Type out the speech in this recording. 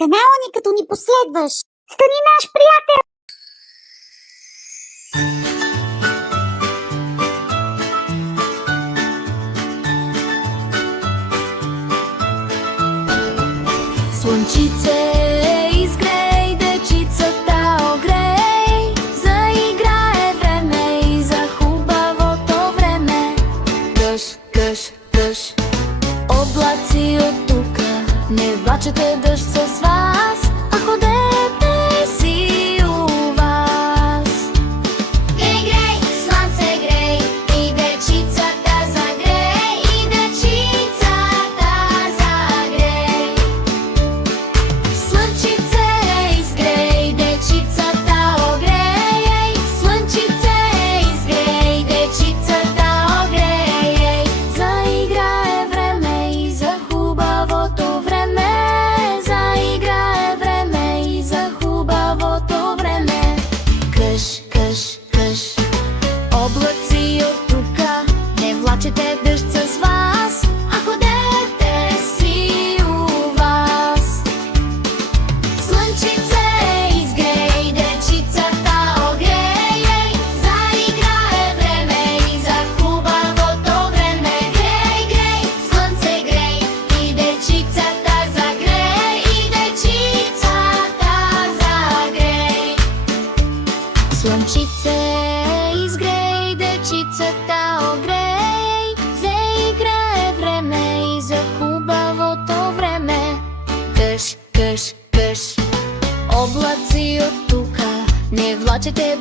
канала ни, като ни последваш. Стани наш приятел! Слънчице, изгрей, дечицата огрей, заиграе време и за хубавото време. Къш, къш, къш, облаци от тука, не влачете дъжд с вас, а ходете си у вас. Грей, грей, слънце грей, и дечицата загрей, и дечицата загрей. Слънчице, изгрей, дечицата огрей, слънчице, изгрей, дечицата огрей, заиграе време и за хубавото време, заиграе време и за хубавото време. Къш, къш, къш, облаци от тука, не влачете дъжд с вас, а ходете си у вас. Слънчице, изгрей, дечицата огрей, заиграе време и за хубавото време. Грей, грей, слънце грей, и дечицата загрей, и дечицата загрей. Слънчице, изгрей, дечицата огрей, заиграе време и за хубавото време. Къш, къш, къш, облаци от тука, не влачете